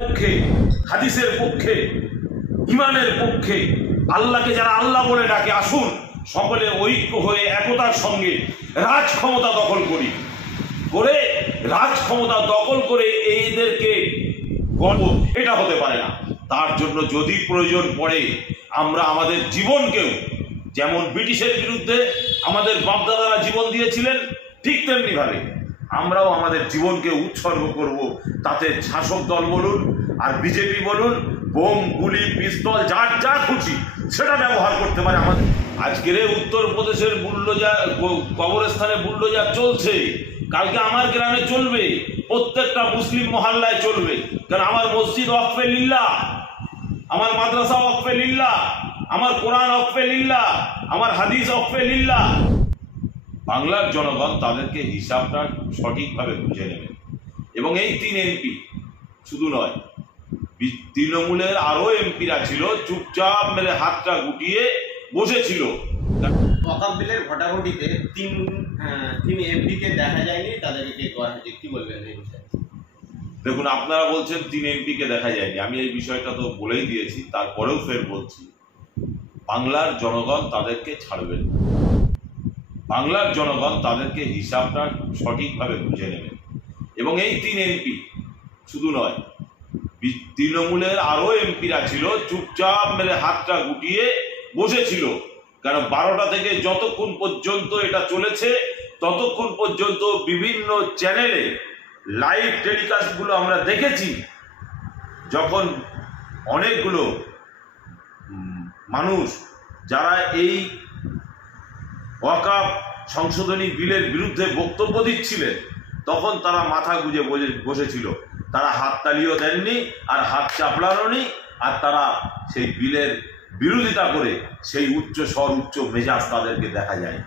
পক্ষে, হাদিসের পক্ষে, ইমানের পক্ষে, আল্লাহকে যারা আল্লাহ বলে ডাকে, আসুন সকলে ঐক্য হয়ে একতার সঙ্গে রাজ ক্ষমতা দখল করি, করে রাজ ক্ষমতা দখল করে এইদেরকে গর্ব, এটা হতে পারে না। তার জন্য যদি প্রয়োজন পড়ে আমরা আমাদের জীবনকেও, যেমন ব্রিটিশের বিরুদ্ধে আমাদের বাপদাদারা জীবন দিয়েছিলেন, ঠিক তেমনি ভাবে আমরাও আমাদের জীবনকে উৎসর্গ করব। তাতে শাসক দল বলুন আর বিজেপি বলুন, বোম, গুলি, পিস্তল, যার যা খুশি সেটা ব্যবহার করতে পারে। আমাদের আজকের উত্তরপ্রদেশের বুল্ডোজার, কবরস্থানে বুল্ডোজার চলছে, কালকে আমার গ্রামে চলবে, প্রত্যেকটা মুসলিম মহল্লায় চলবে। কারণ আমার মসজিদ ওয়াকফে লিল্লাহ, আমার মাদ্রাসা ওয়াকফে লিল্লাহ, আমার কোরআন ওয়াকফে লিল্লাহ, আমার হাদিস ওয়াকফে লিল্লাহ। বাংলার জনগণ তাদেরকে হিসাবটা সঠিকভাবে বুঝে নেবে। এবং এই 3 এমপি শুধু নয়, তৃণমূলের আরো এমপিরা ছিল, চুপচাপ মেরে হাতটা গুটিয়ে বসেছিল। ওয়াকফ বিলের ভোটাভুটিতে 3 এমপিকে দেখা যায়নি, তাদেরকে কে করা হয়েছে, কি বলবেন এই বিষয়ে? দেখুন, আপনারা বলছেন 3 এমপিকে দেখা যায়নি, আমি এই বিষয়টা তো বলেই দিয়েছি, তারপরেও ফের বলছি, বাংলার জনগণ তাদেরকে ছাড়বেন। বাংলার জনগণ তাদেরকে হিসাবটা সঠিকভাবে বুঝে নেবেন। এবং এই 3 এমপি শুধু নয়, তৃণমূলের আরো এমপিরা ছিল, চুপচাপ মেরে হাতটা গুটিয়ে বসেছিল। কারণ 12টা থেকে যতক্ষণ পর্যন্ত এটা চলেছে, ততক্ষণ পর্যন্ত বিভিন্ন চ্যানেলে লাইভ টেলিকাস্টগুলো আমরা দেখেছি, যখন অনেকগুলো মানুষ যারা এই ওয়াকফ সংশোধনী বিলের বিরুদ্ধে বক্তব্য দিচ্ছিলেন, তখন তারা মাথা গুঁজে বসেছিল। তারা হাততালিও দেননি আর হাত চাপড়ানোনি, আর তারা সেই বিলের বিরোধিতা করে সেই উচ্চ স্বর, উচ্চ মেজাজ তাদেরকে দেখা যায়।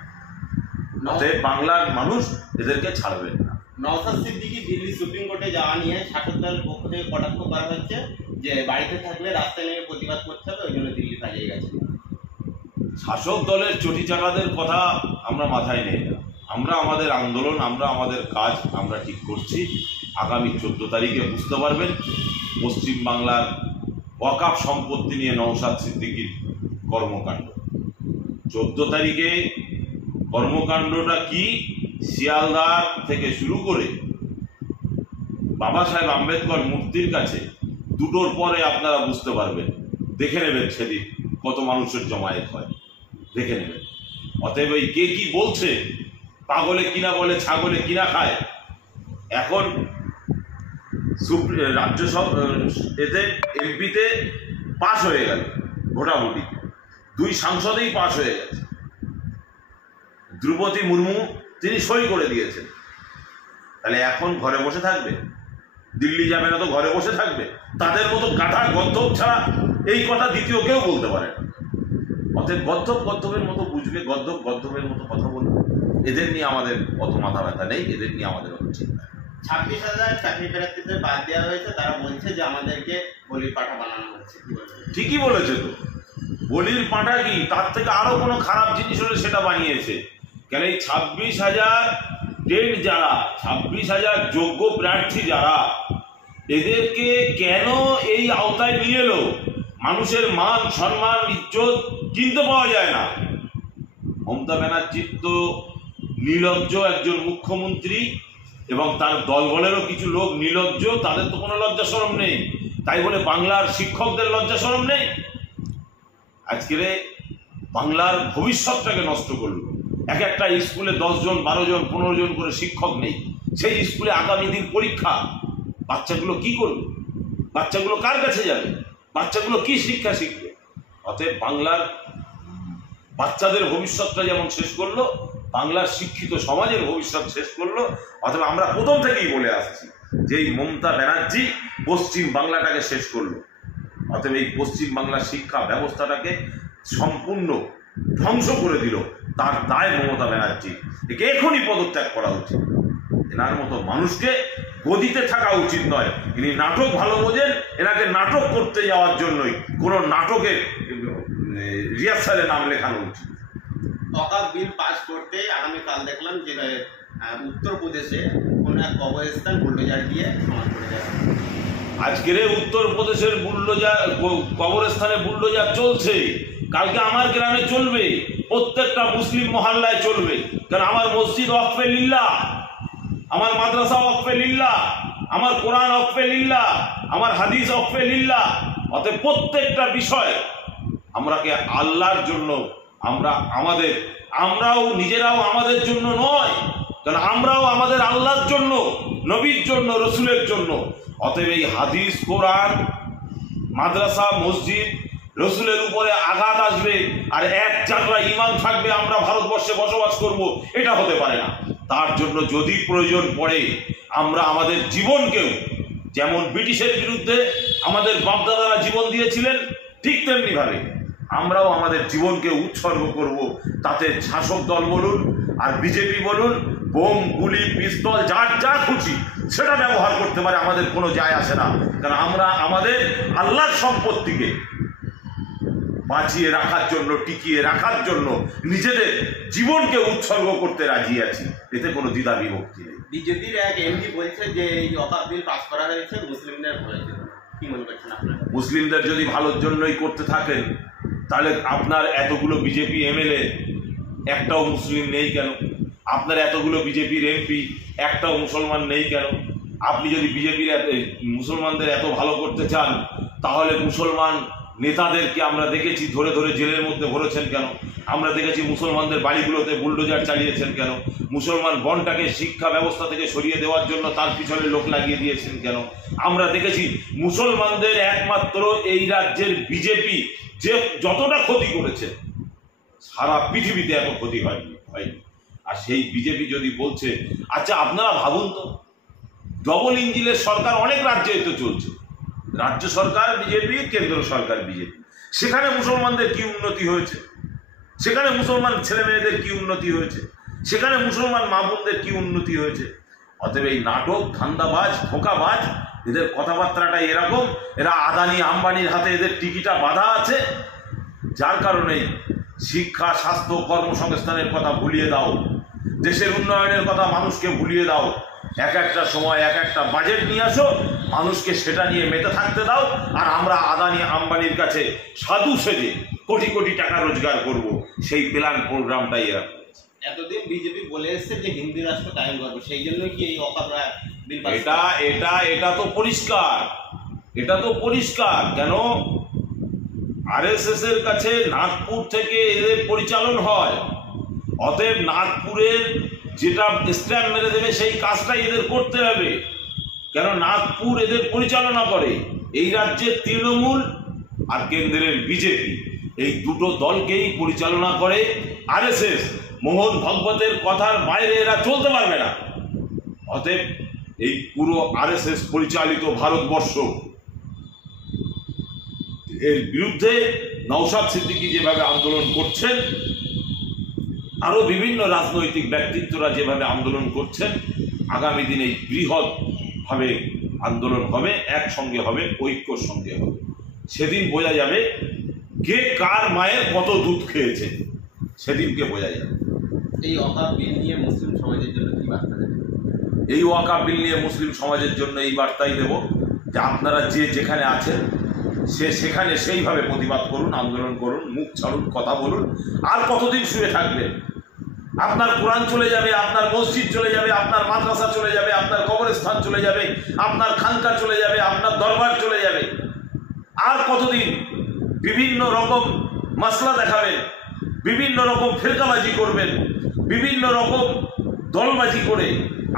অতএব বাংলার মানুষ এদেরকে ছাড়বেন না। নওশাদ সিদ্দিকী দিল্লি সুপ্রিম কোর্টে যাওয়া নিয়ে শাসক দলের পক্ষ থেকে কটাক্ষ করা হচ্ছে যে বাড়িতে থাকলে রাস্তায় নেমে প্রতিবাদ করতে হবে, ওই জন্য দিল্লি পালিয়ে গেছে। শাসক দলের চটিচাটাদের কথা আমরা মাথায় নেই না। আমরা আমাদের আন্দোলন, আমরা আমাদের কাজ আমরা ঠিক করছি। আগামী 14 তারিখে বুঝতে পারবেন পশ্চিমবাংলার ওয়াকফ সম্পত্তি নিয়ে নওশাদ সিদ্দিকীর কর্মকাণ্ড। 14 তারিখে কর্মকাণ্ডটা কি, শিয়ালদার থেকে শুরু করে বাবা সাহেব আম্বেদকর মূর্তির কাছে, দুটোর পরে আপনারা বুঝতে পারবেন। দেখে নেবেন সেদিন কত মানুষের জমায়েত হয়, দেখে নেবেন। অতএব এই কে কি বলছে, পাগলে কিনা বলে ছাগলে কিনা খায়। এখন রাজ্যসভা এতে এমপিতে পাশ হয়ে গেল, ভোটাভুটি 2 সাংসদেই পাশ হয়ে গেছে। দ্রৌপদী মুর্মু তিনি সই করে দিয়েছেন। তাহলে এখন ঘরে বসে থাকবে? দিল্লি যাবে না তো ঘরে বসে থাকবে? তাদের মতো গাধা গদ্ধব ছাড়া এই কথা দ্বিতীয় কেউ বলতে পারে না। অতএব গদ্ধব গদ্ধবের মতো বুঝবে, গদ্ধব গদ্ধবের মতো কথা বলবে। এদের নিয়ে আমাদের অত মাথা ব্যথা নেই, এদের নিয়ে আমাদের অত চিন্তা। 26,000 চাকরি প্রার্থীদের বাদ দেওয়া হয়েছে, তারা বলছে যে আমাদেরকে বলির পাঠা বানানো হচ্ছে। ঠিকই বলেছে তো, বলির পাঁঠা কি, তার থেকে আরো কোনো খারাপ জিনিস হলে সেটা বানিয়েছে। কেন এই 26,000 ডেট যারা, 26,000 যোগ্য প্রার্থী যারা, এদেরকে কেন এই আওতায় নিয়ে এলো? মানুষের মান, সম্মান, ইজ্জত কিনতে পাওয়া যায় না। মমতা ব্যানার্জির তো নির্লজ্জ একজন মুখ্যমন্ত্রী, এবং তার দলবলেরও কিছু লোক নির্লজ্জ, তাদের তো কোনো লজ্জা শরম নেই। তাই বলে বাংলার শিক্ষকদের লজ্জা শরম নেই? আজকের বাংলার ভবিষ্যৎটাকে নষ্ট করলো। এক একটা স্কুলে 10 জন, 12 জন, 15 জন করে শিক্ষক নেই। সেই স্কুলে আগামী দিন পরীক্ষা, বাচ্চাগুলো কি করবে? বাচ্চাগুলো কার কাছে যাবে? বাচ্চাগুলো কি শিক্ষা শিখবে? অতএব বাংলার বাচ্চাদের ভবিষ্যৎটা যেমন শেষ করলো, বাংলার শিক্ষিত সমাজের ভবিষ্যৎ শেষ করলো। অথবা আমরা প্রথম থেকেই বলে আসছি যে এই মমতা ব্যানার্জি পশ্চিম বাংলাটাকে শেষ করলো। অতএব এই পশ্চিম বাংলার শিক্ষা ব্যবস্থাটাকে সম্পূর্ণ ধ্বংস করে দিল। তার দায় মমতা ব্যানার্জি, একে এখনই পদত্যাগ করা উচিত। এনার মতো মানুষকে গদিতে থাকা উচিত নয়। ইনি নাটক ভালো বোঝেন, এনাকে নাটক করতে যাওয়ার জন্যই কোনো নাটকের রিহার্সালে নাম লেখানো উচিত। ওয়াকফ বিল পাস করতে আগামীকাল দেখলাম যে উত্তরপ্রদেশে কোনো এক কবরস্থান বুলডোজার দিয়ে সমাজ করে যাবে। আজকের উত্তরপ্রদেশের বুলডোজার কবরস্থানে বুলডোজার চলছে, কালকে আমার গ্রামে চলবে, প্রত্যেকটা মুসলিম মহল্লায় চলবে। কারণ আমার মসজিদ ওয়াকফে লিল্লাহ, আমার মাদ্রাসা ওয়াকফে লিল্লাহ, আমার কোরআন ওয়াকফে লিল্লাহ, আমার হাদিস ওয়াকফে লিল্লাহ। অতএব প্রত্যেকটা বিষয় আমরাকে আল্লাহর জন্য, আমরাও নিজেরাও আমাদের জন্য নয়, কারণ আমরাও আমাদের আল্লাহর জন্য, নবীর জন্য, রসুলের জন্য। অতএব এই হাদিস, কোরআন, মাদ্রাসা, মসজিদ, রসুলের উপরে আঘাত আসবে আর এক চাকরা ইমান থাকবে আমরা ভারতবর্ষে বসবাস করব, এটা হতে পারে না। তার জন্য যদি প্রয়োজন পড়ে আমরা আমাদের জীবনকেও, যেমন ব্রিটিশের বিরুদ্ধে আমাদের বাপদাদারা জীবন দিয়েছিলেন, ঠিক তেমনি ভাবে আমরাও আমাদের জীবনকে উৎসর্গ করব। তাতে শাসক দল বলুন আর বিজেপি বলুন, বোম, গুলি, পিস্তল, যার যা খুশি সেটা ব্যবহার করতে পারে, আমাদের কোনো যায় আসে না। কারণ আমরা আমাদের আল্লাহর সম্পত্তিকে বাঁচিয়ে রাখার জন্য, টিকিয়ে রাখার জন্য নিজেদের জীবনকে উৎসর্গ করতে রাজি আছি, এতে কোনো দ্বিধা বিভক্তি নেই। বিজেপির এক এমপি বলছে যে এই ওয়াকফ বিল পাস করা হয়েছে মুসলিমদের ভালোর জন্য, কি মনে করছেন আপনারা? মুসলিমদের যদি ভালোর জন্যই করতে থাকেন, তাহলে আপনার এতগুলো বিজেপি এমএলএ একটাও মুসলিম নেই কেন? আপনার এতগুলো বিজেপির এমপি একটাও মুসলমান নেই কেন? আপনি যদি বিজেপির মুসলমানদের এত ভালো করতে চান, তাহলে মুসলমান নেতাদেরকে আমরা দেখেছি ধরে ধরে জেলের মধ্যে ভরেছেন কেন? আমরা দেখেছি মুসলমানদের বাড়িগুলোতে বুলডোজার চালিয়েছেন কেন? মুসলমান বনটাকে শিক্ষা ব্যবস্থা থেকে সরিয়ে দেওয়ার জন্য তার পিছনে লোক লাগিয়ে দিয়েছেন কেন? আমরা দেখেছি মুসলমানদের একমাত্র এই রাজ্যের বিজেপি যে যতটা ক্ষতি করেছে, সারা পৃথিবীতে এত ক্ষতি হয়নি। আর সেই বিজেপি যদি বলছে, আচ্ছা আপনারা ভাবুন তো, ডবল ইঞ্জিনের সরকার অনেক রাজ্যে তো চলছে, রাজ্য সরকার বিজেপি, কেন্দ্র সরকার বিজেপি, সেখানে মুসলমানদের কি উন্নতি হয়েছে? সেখানে মুসলমান ছেলে মেয়েদের কি উন্নতি হয়েছে? সেখানে মুসলমান মা বোনদের কি উন্নতি হয়েছে? অতএব এই নাটক, ধান্দাবাজ, ধোঁকাবাজ, এদের কথাবার্তাটাই এরকম। এরা আদানি আম্বানির হাতে এদের টিকিটা বাঁধা আছে, যার কারণেই শিক্ষা, স্বাস্থ্য, কর্মসংস্থানের কথা ভুলিয়ে দাও, দেশের উন্নয়নের কথা মানুষকে ভুলিয়ে দাও। এক একটা সময় এক একটা বাজেট নিয়ে আসো, মানুষকে সেটা নিয়ে মেতে থাকতে দাও, আর আমরা আদানি আম্বানির কাছে সাধু সেজে কোটি কোটি টাকা রোজগার করব, সেই প্ল্যান প্রোগ্রামটাই এরা। এতদিন বিজেপি বলে এসছে যে হিন্দি রাষ্ট্র কায়েম করবে, সেই জন্য কি এই ওয়াকফ বিল পাস? এটা তো পরিষ্কার, এটা তো পরিষ্কার। কেন? আরএসএস এর কাছে নাগপুর থেকে এদের পরিচালন হয়, অতএব নাগপুরের যেটা স্ট্যাম্প মেরে দেবে সেই কাজটাই এদের করতে হবে। কেন? নাগপুর এদের পরিচালনা করে, এই রাজ্যের তৃণমূল আর কেন্দ্রের বিজেপি, এই দুটো দলকেই পরিচালনা করে আরএসএস। মোহন ভগবতের কথার বাইরে এরা চলতে পারবে না। অতএব এই পুরো আরএসএস পরিচালিত ভারতবর্ষ, এর বিরুদ্ধে নওশাদ সিদ্দিকী যেভাবে আন্দোলন করছেন, আরো বিভিন্ন রাজনৈতিক ব্যক্তিত্বরা যেভাবে আন্দোলন করছেন, আগামী দিনে বৃহৎ ভাবে আন্দোলন হবে, একসঙ্গে হবে, ঐক্যর সঙ্গে হবে। সেদিন বোঝা যাবে কে কার মায়ের কত দুধ খেয়েছে, সেদিনকে বোঝা যাবে। এই ওয়াকফ বিল নিয়ে মুসলিম সমাজের জন্য কি বার্তা দেবেন? এই ওয়াকফ বিল নিয়ে মুসলিম সমাজের জন্য এই বার্তাই দেব যে আপনারা যে যেখানে আছেন সেখানে সেইভাবে প্রতিবাদ করুন, আন্দোলন করুন, মুখ ছাড়ুন, কথা বলুন। আর কতদিন শুয়ে থাকবেন? আপনার কোরআন চলে যাবে, আপনার মসজিদ চলে যাবে, আপনার মাদ্রাসা চলে যাবে, আপনার কবরস্থান চলে যাবে, আপনার খানকা চলে যাবে, আপনার দরবার চলে যাবে। আর কতদিন বিভিন্ন রকম মাসলা দেখাবেন, বিভিন্ন রকম ফেরকাবাজি করবেন, বিভিন্ন রকম দলবাজি করে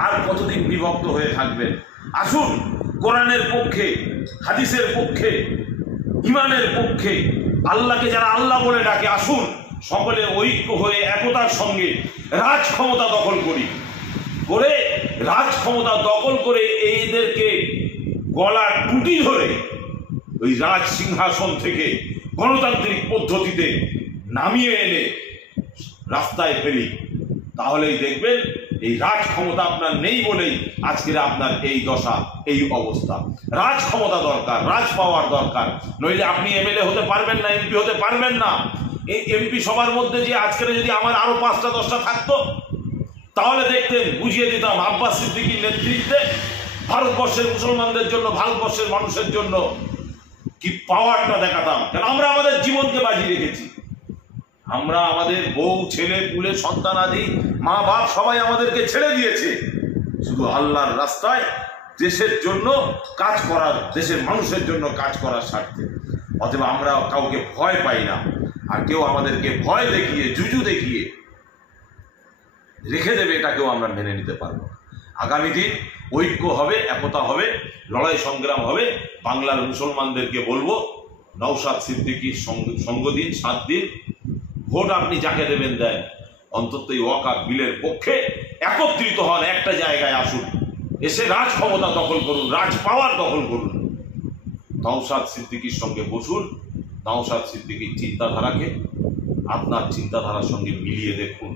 আর কতদিন বিভক্ত হয়ে থাকবেন? আসুন, কোরআনের পক্ষে, হাদিসের পক্ষে, ইমানের পক্ষে, আল্লাহকে যারা আল্লাহ বলে ডাকে, আসুন সকলে ঐক্য হয়ে একতার সঙ্গে রাজ ক্ষমতা দখল করি, করে রাজ ক্ষমতা দখল করে এইদেরকে গলার টুটি ধরে ওই রাজ সিংহাসন থেকে গণতান্ত্রিক পদ্ধতিতে নামিয়ে এনে রাস্তায় ফেলি। তাহলেই দেখবেন এই রাজ ক্ষমতা আপনার নেই বলেই আজকের আপনার এই দশা, এই অবস্থা। রাজ ক্ষমতা দরকার, রাজ পাওয়ার দরকার, নইলে আপনি এমএলএ হতে পারবেন না, এমপি হতে পারবেন না। এই এমপি সবার মধ্যে যে আজকের যদি আমার আরো 5টা 10টা থাকতো, তাহলে দেখতেন, বুঝিয়ে দিতাম, আব্বাস সিদ্দিকীর নেতৃত্বে ভারতবর্ষের মুসলমানদের জন্য, ভারতবর্ষের মানুষের জন্য কি পাওয়ারটা দেখাতাম। কারণ আমরা আমাদের জীবনকে বাজি রেখেছি। আমরা আমাদের বউ, ছেলে পুলে, সন্তান আদি, মা বাপ সবাই আমাদেরকে ছেড়ে দিয়েছে শুধু আল্লাহর রাস্তায় দেশের জন্য কাজ করার, দেশের মানুষের জন্য কাজ করার স্বার্থে। অতএব আমরা কাউকে ভয় পাই না, আর কেউ আমাদেরকে ভয় দেখিয়ে, জুজু দেখিয়ে রেখে দেবে এটাকেও আমরা মেনে নিতে পারবো না। আগামী দিন ঐক্য হবে, একতা হবে, লড়াই সংগ্রাম হবে। বাংলার মুসলমানদেরকে বলবো, নওশাদ সিদ্দিকীর সঙ্গ দিন, 7 দিন ভোট আপনি যাকে দেবেন দেন, অন্তত এই ওয়াকফ বিলের পক্ষে একত্রিত হন, একটা জায়গায় আসুন, এসে রাজ ক্ষমতা দখল করুন, রাজ পাওয়ার দখল করুন। নওশাদ সিদ্দিকীর সঙ্গে বসুন, নওশাদ সিদ্দিকীর চিন্তাধারাকে আপনার চিন্তাধারার সঙ্গে মিলিয়ে দেখুন,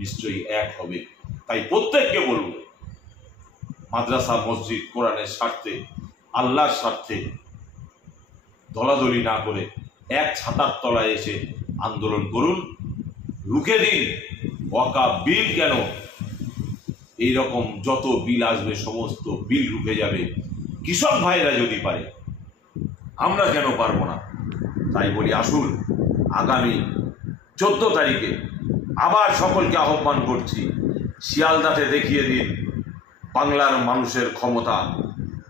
নিশ্চয়ই এক হবে। তাই প্রত্যেককে বলব, মাদ্রাসা, মসজিদ, কোরআনের স্বার্থে, আল্লাহর স্বার্থে দলাদলি না করে এক ছাতার তলায় এসে আন্দোলন করুন, রুখে দিন ওয়াকফ বিল। কেন এইরকম যত বিল আসবে সমস্ত বিল রুখে যাবে। কৃষক ভাইরা যদি পারে, আমরা কেন পারবো না? তাই বলি, আসুন আগামী 14 তারিখে আবার সকলকে আহ্বান করছি, শিয়ালদাতে দেখিয়ে দিন বাংলার মানুষের ক্ষমতা,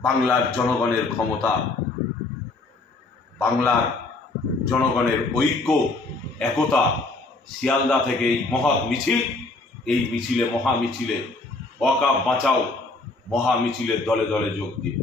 বাংলার জনগণের ক্ষমতা, বাংলার জনগণের ঐক্য, একতা। শিয়ালদা থেকে এই মহৎ মিছিল, এই মিছিলে, মহা মিছিলে, ওয়াকফ বাঁচাও মহা মিছিলের দলে দলে যোগ দিন।